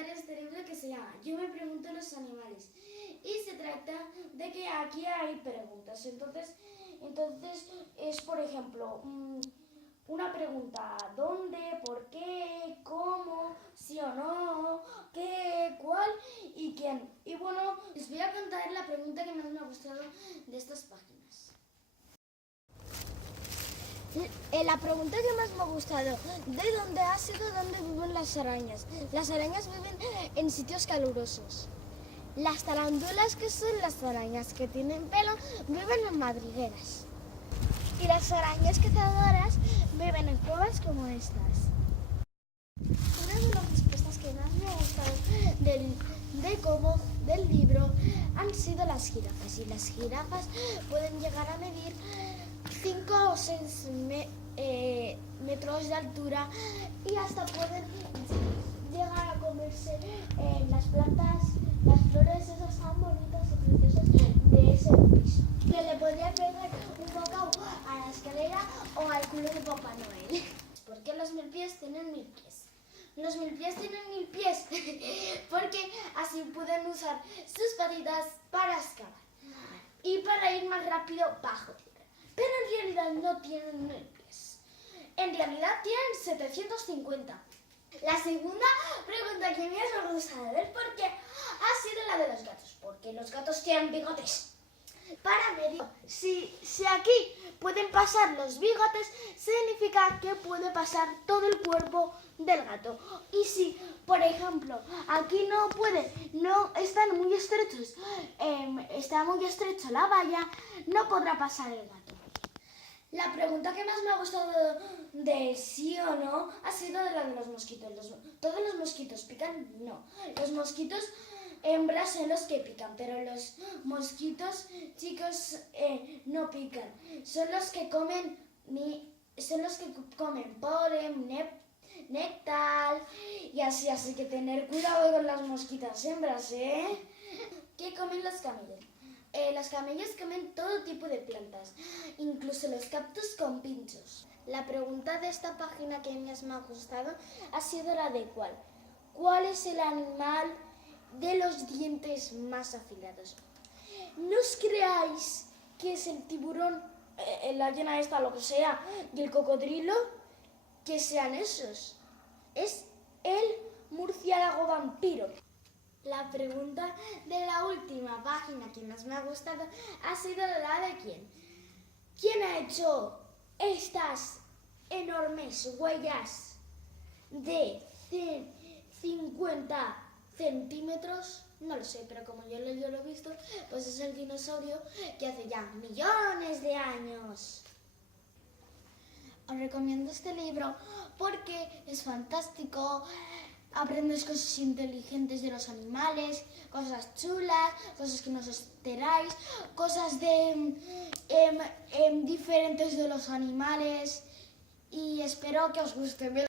presentar este libro que se llama Yo me pregunto los animales. Y se trata de que aquí hay preguntas. Entonces es, por ejemplo, una pregunta: ¿dónde? ¿Por qué? ¿Cómo? ¿Sí o no? ¿Qué? ¿Cuál? ¿Y quién? Y bueno, les voy a contar la pregunta que más me ha gustado de estas páginas. La pregunta que más me ha gustado, ¿de dónde ha sido dónde viven las arañas? Las arañas viven en sitios calurosos. Las tarántulas, que son las arañas que tienen pelo, viven en madrigueras. Y las arañas cazadoras viven en cuevas como estas. Una de las respuestas que más me ha gustado del libro han sido las jirafas. Y las jirafas pueden llegar a medir 5 o 6 metros de altura y hasta pueden llegar a comerse las plantas, las flores esas tan bonitas y preciosas de ese piso. Que le podría pegar un bocado a la escalera o al culo de Papá Noel. ¿Por qué los 1000 pies tienen 1000 pies? Los 1000 pies tienen 1000 pies porque así pueden usar sus patitas para excavar y para ir más rápido bajo tierra. Pero en realidad no tienen 1000 pies. En realidad tienen 750. La segunda pregunta que me ha gustado ver por qué ha sido la de los gatos. Porque los gatos tienen bigotes. Para medir si aquí pueden pasar los bigotes, significa que puede pasar todo el cuerpo del gato. Y si, por ejemplo, aquí no puede, no están muy estrechos, está muy estrecho la valla, no podrá pasar el gato. La pregunta que más me ha gustado de sí o no ha sido de la de los mosquitos. ¿Todos los mosquitos pican? No. Los mosquitos hembras son los que pican, pero los mosquitos chicos no pican. Son los que comen polen, néctar y así que tener cuidado con las mosquitas hembras, ¿eh? ¿Qué comen los camellos? Los camellos comen todo tipo de plantas, incluso los cactus con pinchos. La pregunta de esta página que más me ha gustado ha sido la de ¿cuál? ¿Cuál es el animal de los dientes más afilados? No os creáis que es el tiburón, la llena esta, lo que sea, y el cocodrilo, que sean esos. Es el murciélago vampiro. La pregunta de la última página que más me ha gustado ha sido la de ¿quién? ¿Quién ha hecho estas enormes huellas de 50 centímetros? No lo sé, pero como yo lo he visto, pues es el dinosaurio que hace ya millones de años. Os recomiendo este libro porque es fantástico. Aprendes cosas inteligentes de los animales, cosas chulas, cosas que no os enteráis, cosas diferentes de los animales y espero que os guste.